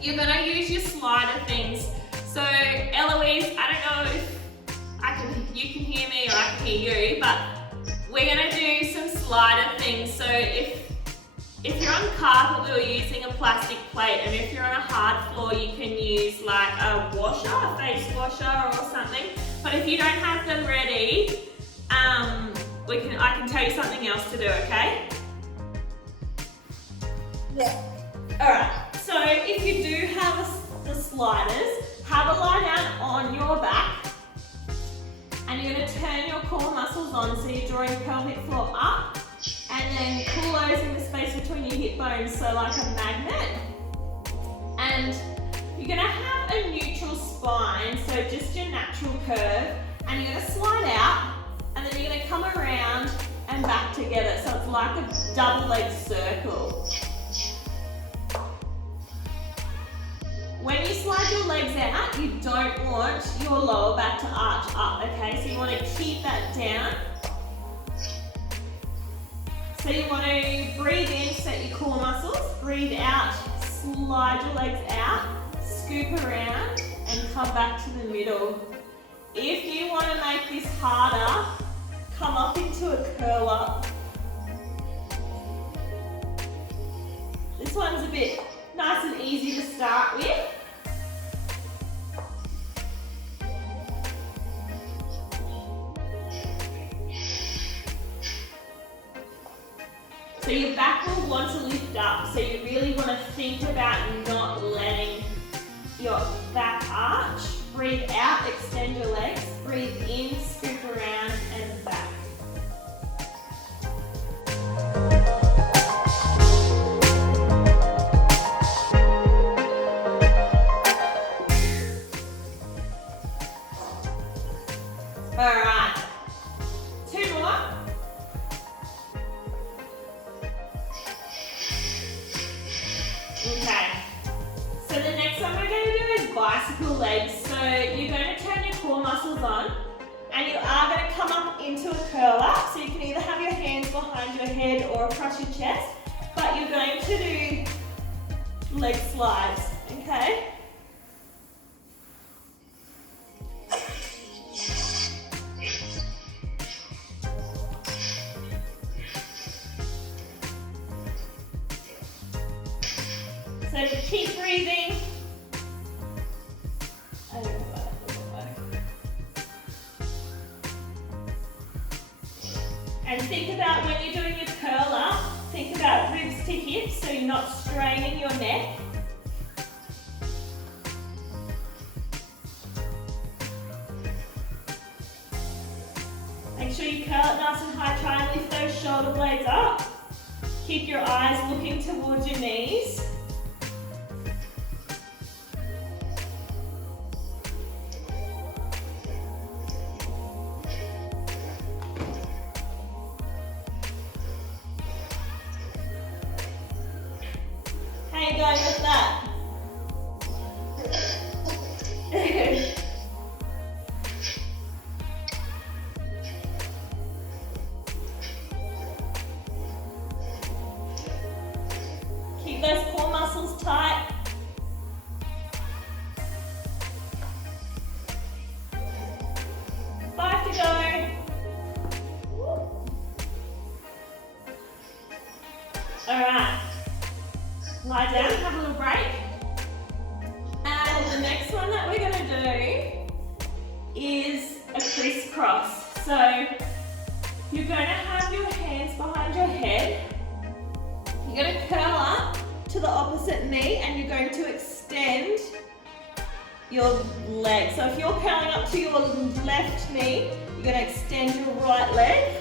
you're gonna use your slider things. So Eloise, I don't know if you can hear me or I can hear you, but we're gonna do some slider things. So if you're on carpet, we were using a plastic plate, and if you're on a hard floor, you can use like a washer, a face washer or something. But if you don't have them ready, I can tell you something else to do, okay? Yeah. Alright, so if you do have the sliders, have a lie down on your back, and you're going to turn your core muscles on, so you're drawing pelvic floor up, and then closing the space between your hip bones, so like a magnet. And you're going to have a neutral spine, so just your natural curve, and you're going to slide out, and then you're going to come around and back together, so it's like a double leg circle. When you slide your legs out, you don't want your lower back to arch up, okay? So you want to keep that down. So you want to breathe in, set your core muscles, breathe out, slide your legs out, scoop around, and come back to the middle. If you want to make this harder, come up into a curl up. This one's a bit nice and easy to start with. So your back will want to lift up, so you really want to think about not letting your back arch. Breathe out, extend your legs, breathe in, scoop around and back. Alright, 2 more. Okay, so the next one we're going to do is bicycle legs. So you're going to turn your core muscles on, and you are going to come up into a curl up. So you can either have your hands behind your head or across your chest, but you're going to do leg slides, okay? So keep breathing. I don't know why that doesn't work. And think about when you're doing your curl up, think about ribs to hips so you're not straining your neck. Make sure you curl it nice and high, try and lift those shoulder blades up. Keep your eyes looking towards your knees. How are you going with that? Keep those core muscles tight. Five to go. All right. Lie down, have a little break. And the next one that we're going to do is a crisscross. So you're going to have your hands behind your head. You're going to curl up to the opposite knee, and you're going to extend your leg. So if you're curling up to your left knee, you're going to extend your right leg.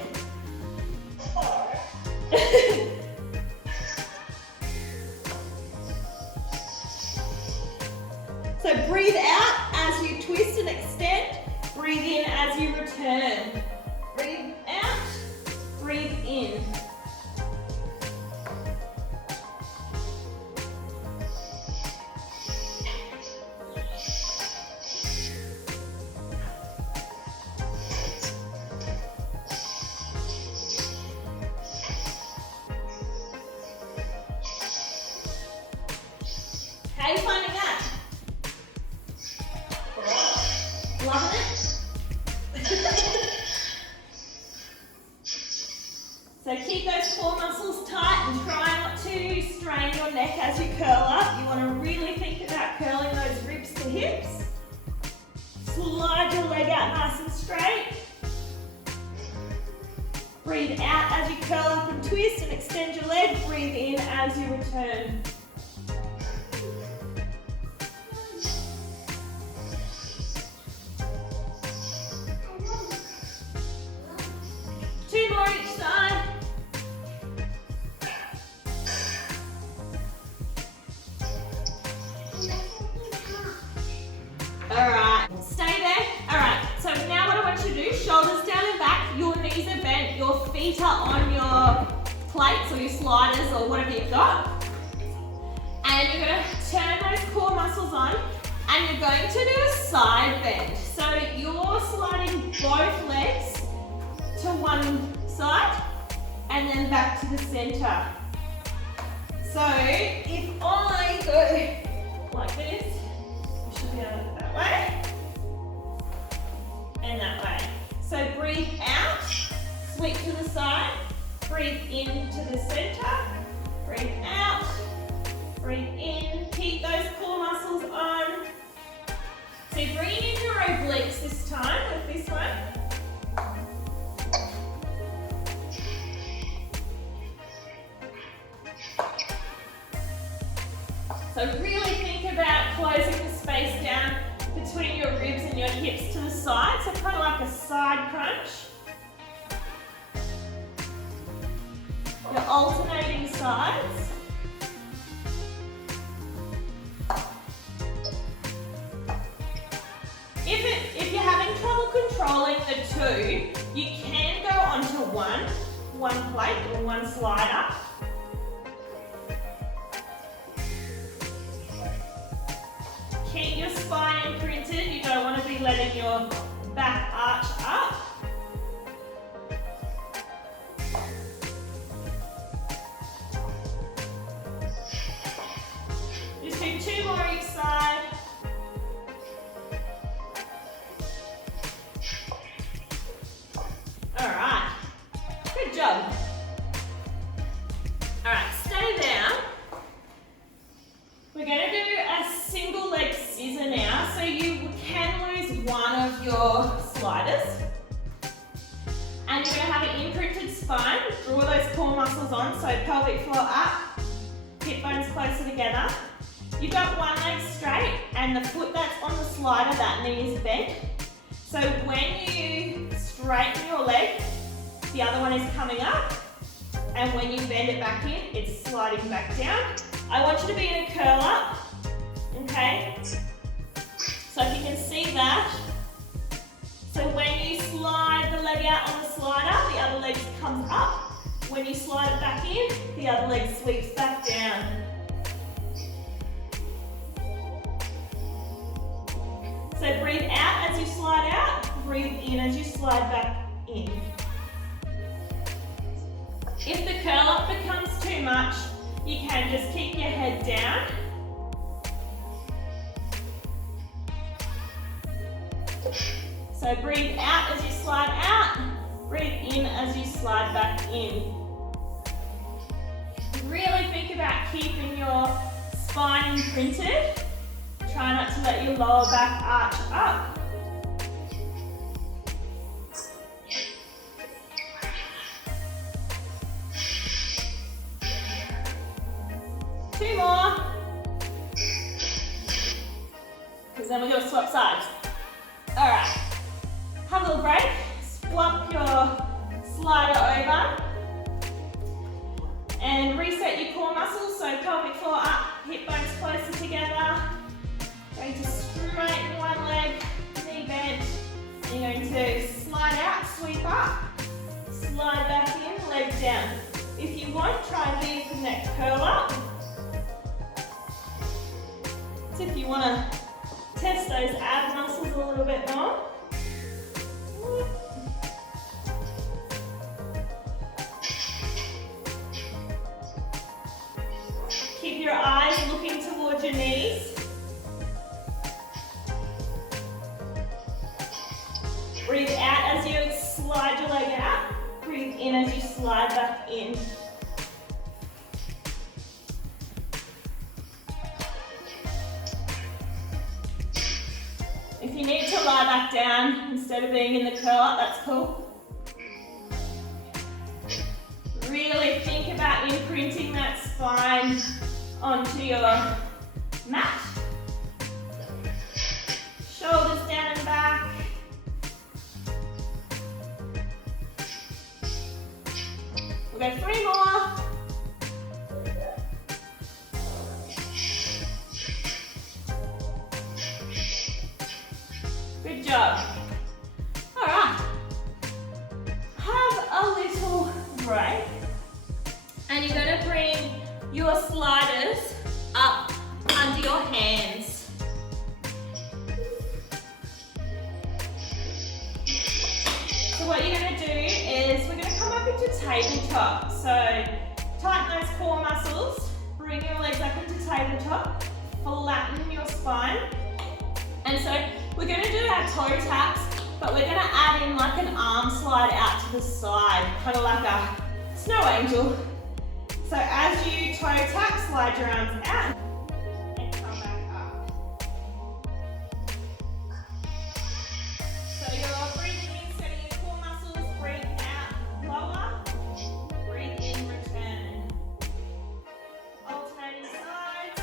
So breathe out as you twist and extend. Breathe in as you return. Breathe out, breathe in. How are you finding your neck as you curl up. You want to really think about curling those ribs to hips. Slide your leg out nice and straight. Breathe out as you curl up and twist and extend your leg. Breathe in as you return. Two more each side. Alright, stay there. Alright, so now what I want you to do, shoulders down and back, your knees are bent, your feet are on your plates or your sliders or whatever you've got. And you're going to turn those core muscles on and you're going to do a side bend. So you're sliding both legs to one side and then back to the center. So if I go like this, you should be able to go that way and that way. So breathe out, sweep to the side, breathe into the center, breathe out, breathe in, keep those core muscles on. So bring in your obliques this time with this one. So really think about closing the space down between your ribs and your hips to the side, so kind of like a side crunch. You're alternating sides. If you're having trouble controlling the two, you can go onto one plate or one slider. Keep your spine imprinted, you don't want to be letting your back arch up. Just do two more each side. Alright, good job. Alright, stay down. We're going to do a single leg scissor now, so you can lose one of your sliders. And you're going to have an imprinted spine. Draw those core muscles on, so pelvic floor up, hip bones closer together. You've got one leg straight, and the foot that's on the slider, that knee is bent. So when you straighten your leg, the other one is coming up, and when you bend it back in, it's sliding back down. I want you to be in a curl up, okay? So if you can see that, so when you slide the leg out on the slider, the other leg comes up. When you slide it back in, the other leg sweeps back down. So breathe out as you slide out, breathe in as you slide back in. If the curl up becomes too much, you can just keep your head down. So breathe out as you slide out, breathe in as you slide back in. Really think about keeping your spine imprinted. Try not to let your lower back arch up. Two more. Because then we're going to swap sides. Alright. Have a little break. Swap your slider over. And reset your core muscles. So pelvic floor up, hip bones closer together. Going to straighten one leg, knee bent. And you're going to slide out, sweep up. Slide back in, leg down. If you want, try and leave the neck curl up. So if you want to test those ab muscles a little bit more. Keep your eyes looking towards your knees. Breathe out as you slide your leg out. Breathe in as you slide back in. you need to lie back down instead of being in the curl up, that's cool. Really think about imprinting that spine onto your mat. Shoulders down and back. We'll go 3 more. Good job. All right. Have a little break. And you're going to bring your sliders up under your hands. So what you're going to do is we're going to come up into tabletop. So tighten those core muscles, bring your legs up into tabletop, flatten your spine. And so we're going to do our toe taps, but we're going to add in like an arm slide out to the side, kind of like a snow angel. So as you toe tap, slide your arms out and come back up. So you're breathing in, setting your core muscles, breathe out, lower, breathe in, return. Alternating sides.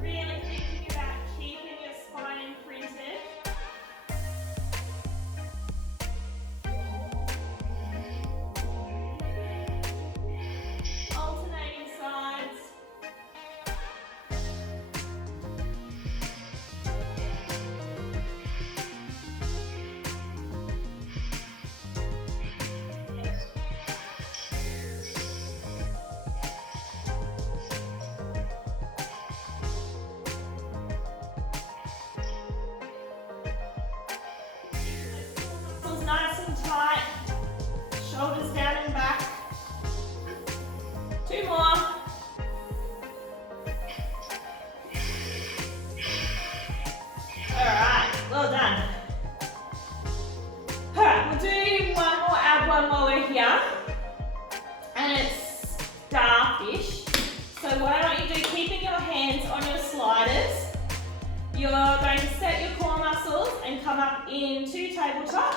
Really thinking about keeping your spine imprinted. Alternating sides. Muscles nice and tight. Shoulders down and back. 2 more. Alright, well done. Alright, we'll do one more ab one while we're here. And it's starfish. So what I want you to do, keeping your hands on your sliders, you're going to set your core muscles and come up into tabletop.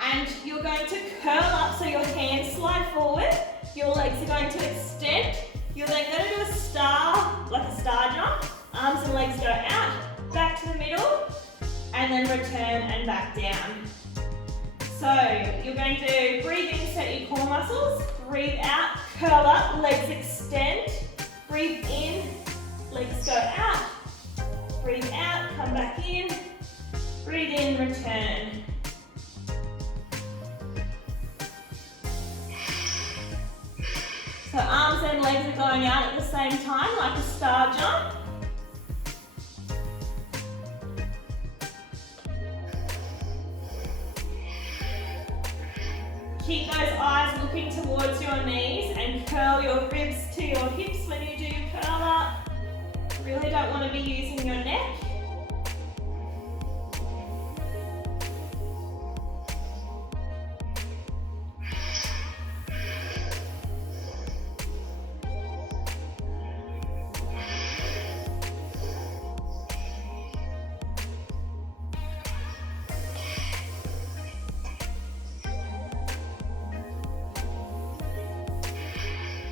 And you're going to curl up so your hands slide forward. Your legs are going to extend. You're then going to do a star, like a star jump. Arms and legs go out, back to the middle, and then return and back down. So you're going to breathe in, set your core muscles. Breathe out, curl up, legs extend. Breathe in, legs go out. Breathe out, come back in. Breathe in, return. So arms and legs are going out at the same time, like a star jump. Keep those eyes looking towards your knees and curl your ribs to your hips when you do your curl up. Really don't want to be using your neck.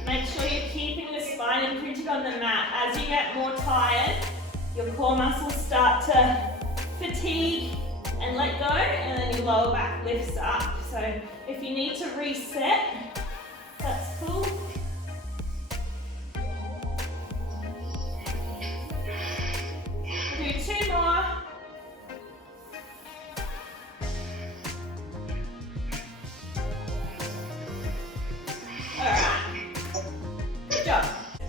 Make sure you're keeping the spine imprinted on the mat. As you get more tired, your core muscles start to fatigue and let go, and then your lower back lifts up. So if you need to reset, that's cool. Do 2 more. Alright. Good job.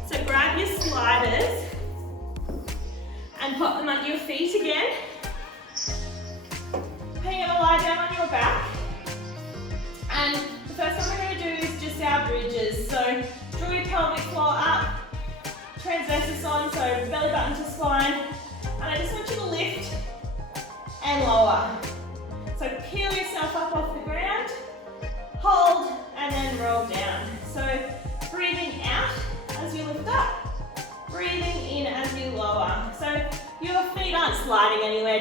So grab your sliders and pop them under your feet again. Then you're going to lie down on your back. And the first one we're going to do is just our bridges. So draw your pelvic floor up, transversus on, so belly button to spine. And I just want you to lift and lower. So peel yourself up off the ground, hold, and then roll down. So breathing out as you lift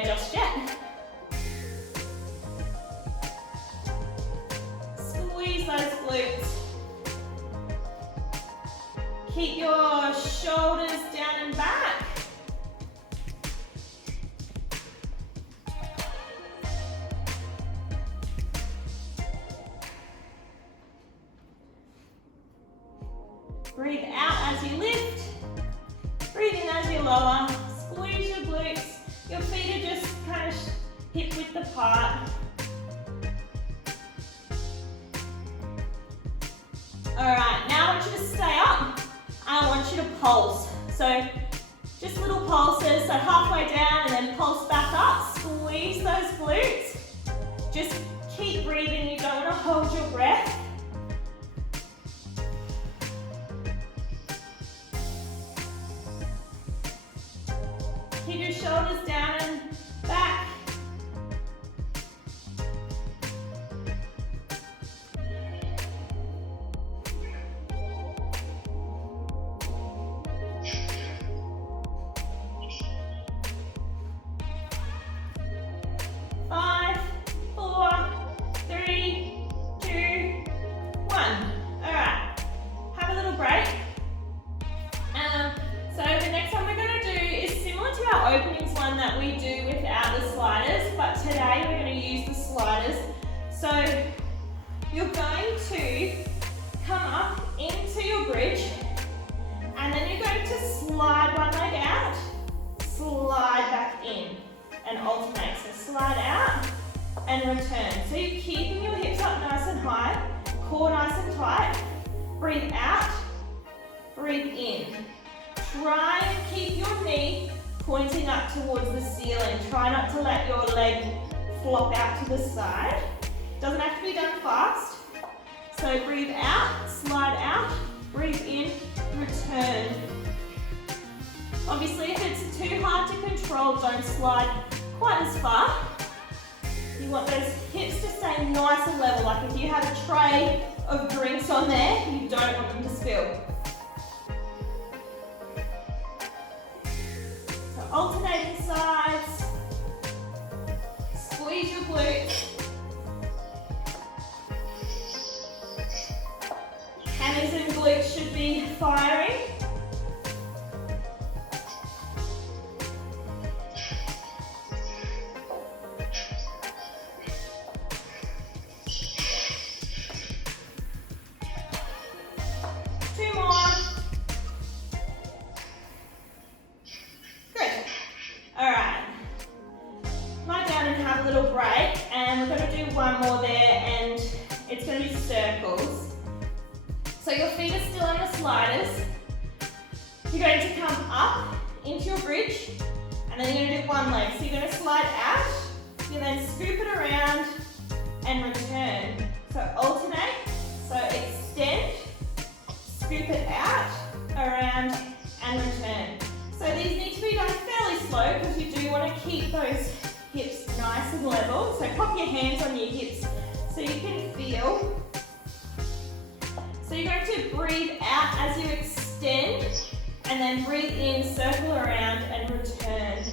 there just yet. Squeeze those glutes. Keep your shoulders down and back. Breathe out as you lift. Breathe in as you lower. Squeeze your glutes. Your feet are just kind of hip width apart. Alright, now I want you to stay up. I want you to pulse. So just little pulses, so halfway down and then pulse back up. Squeeze those glutes. Just keep breathing, you don't want to hold your breath. Keep your shoulders down and back. Five, four, three, two, one. All right, have a little break. So the next one we're going to do is similar to our openings one that we do without the sliders, but today we're going to use the sliders. So you're going to come up into your bridge, and then you're going to slide one leg out, slide back in, and alternate. So slide out and return. So you're keeping your hips up nice and high, core nice and tight. Breathe out, breathe in. Try and keep your knee pointing up towards the ceiling. Try not to let your leg flop out to the side. Doesn't have to be done fast. So breathe out, slide out, breathe in, return. Obviously, if it's too hard to control, don't slide quite as far. You want those hips to stay nice and level. Like if you have a tray of drinks on there, you don't want them to spill. Alternating sides, squeeze your glutes, hammies and glutes should be firing. Two more. Alright, lie down and have a little break, and we're going to do one more there, and it's going to be circles. So your feet are still on the sliders. You're going to come up into your bridge, and then you're going to do one leg. So you're going to slide out, you then scoop it around and return. So alternate, so extend, scoop it out, around and return. So these need to be done fairly slow because you do want to keep those hips nice and level. So pop your hands on your hips so you can feel. So you're going to breathe out as you extend, and then breathe in, circle around and return.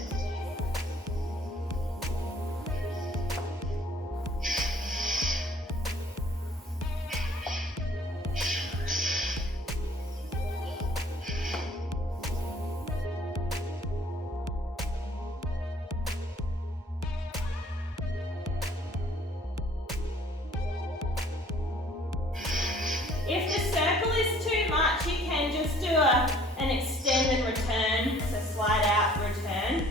If the circle is too much, you can just do an extend and return. So slide out, return.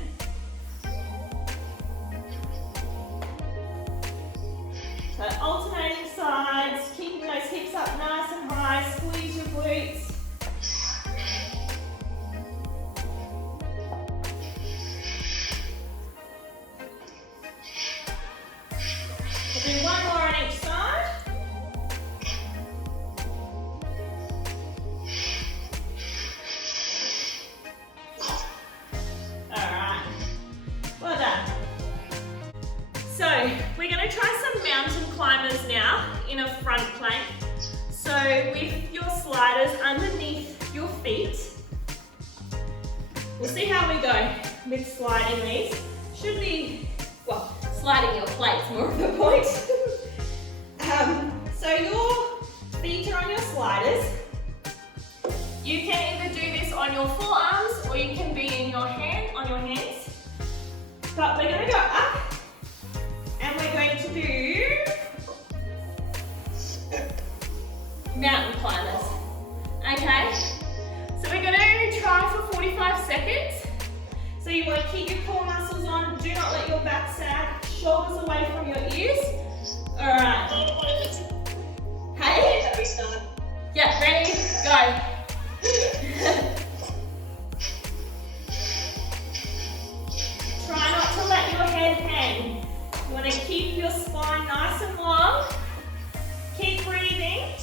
So alternating sides, keeping those hips up nice and high, squeeze your glutes. We'll do one more on each side. So we're going to try some mountain climbers now in a front plank. So with your sliders underneath your feet, we'll see how we go with sliding these. should be, well, sliding your plates more of the point. So your feet are on your sliders. You can either do this on your forearms or you can be in your hand, on your hands. But we're going to go up and we're going to do mountain climbers. Okay? So we're going to try for 45 seconds. So you want to keep your core muscles on. Do not let your back sag. Shoulders away from your ears. Alright. Hey? Yeah, ready? Go. Try not to let your head hang. You want to keep your spine nice and long. Keep breathing.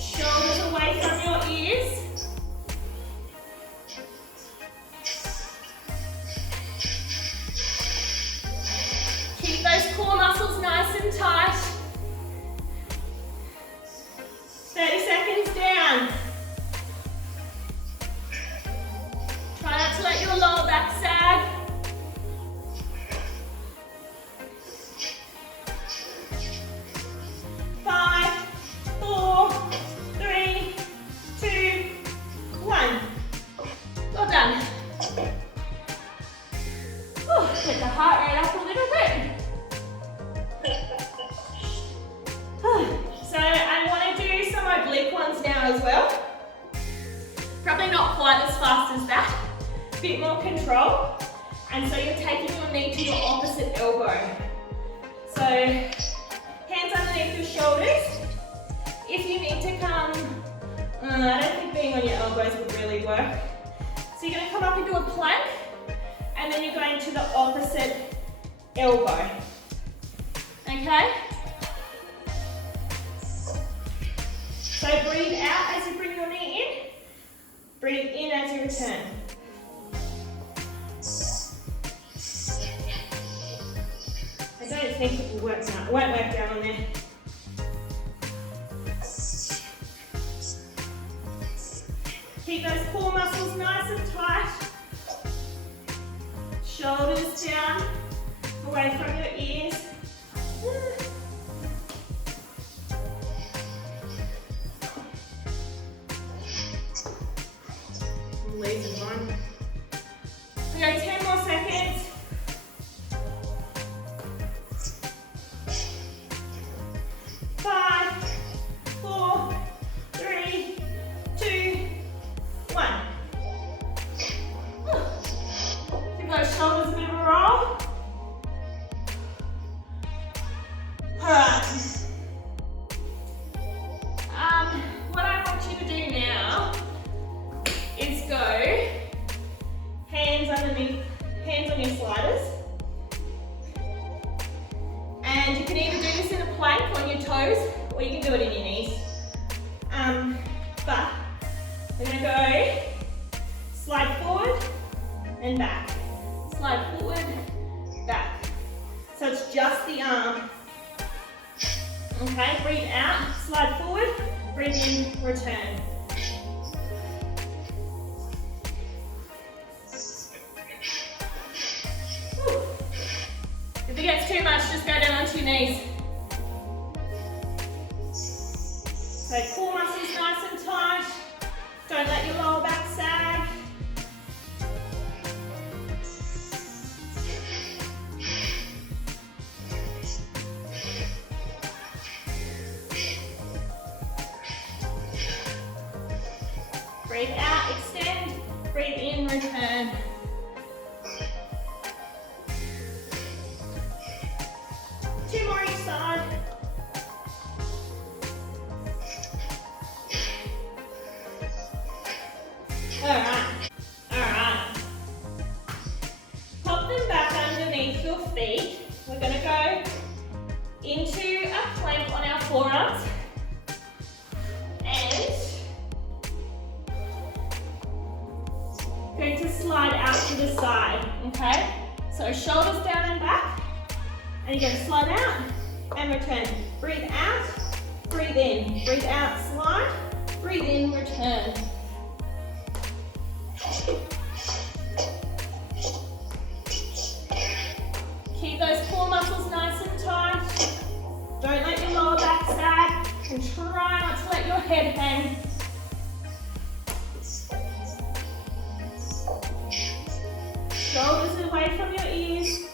Shoulders away from your ears. Keep those core muscles nice and tight. 30 seconds down. Try not to let your lower back sag. Five, four, three, two, one. Well done. Get the heart rate up a little bit. So I want to do some oblique ones now as well. Probably not quite as fast as that. A bit more control. And so you're taking your knee to your opposite elbow. So hands underneath your shoulders. If you need to come, I don't think being on your elbows would really work. So you're going to come up into a plank and then you're going to the opposite elbow. Okay? So breathe out as you bring your knee in. Breathe in as you return. I don't think it will work now. It won't work down on there. Keep those core muscles nice and tight. Shoulders down, away from your ears. Lazy one. We go 10 more seconds. Five, four, three, two, one. Give those shoulders a bit of a roll. Alright. What I want you to do now is go hands underneath, hands on your sliders. And you can either do this in a plank on your toes or you can do it in your knees. But we're going to go slide forward and back. Slide forward, back. So it's just the arm. Okay, breathe out, slide forward, breathe in, return. If it gets too much, just go down onto your knees. So core muscles nice and tight. Don't let your lower back sag. Breathe out, extend. Breathe in, return. Two more each side. Alright. Pop them back underneath your feet. We're going to go into a plank on our forearms. And going to slide out to the side, okay? So shoulders down and back. And you're going to slide out and return. Breathe out, breathe in. Breathe out, slide. Breathe in, return. core muscles nice and tight. Don't let your lower back sag, and try not to let your head hang. Shoulders away from your ears.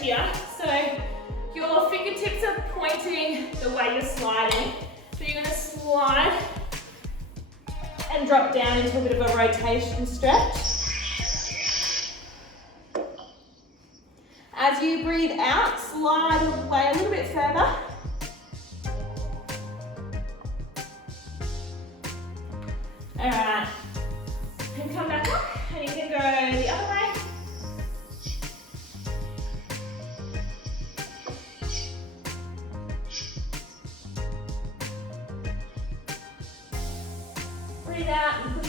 Here. So your fingertips are pointing the way you're sliding. So you're going to slide and drop down into a bit of a rotation stretch. As you breathe out, slide away a little bit further. Alright. And come back up and you can go the other way. Breathe out and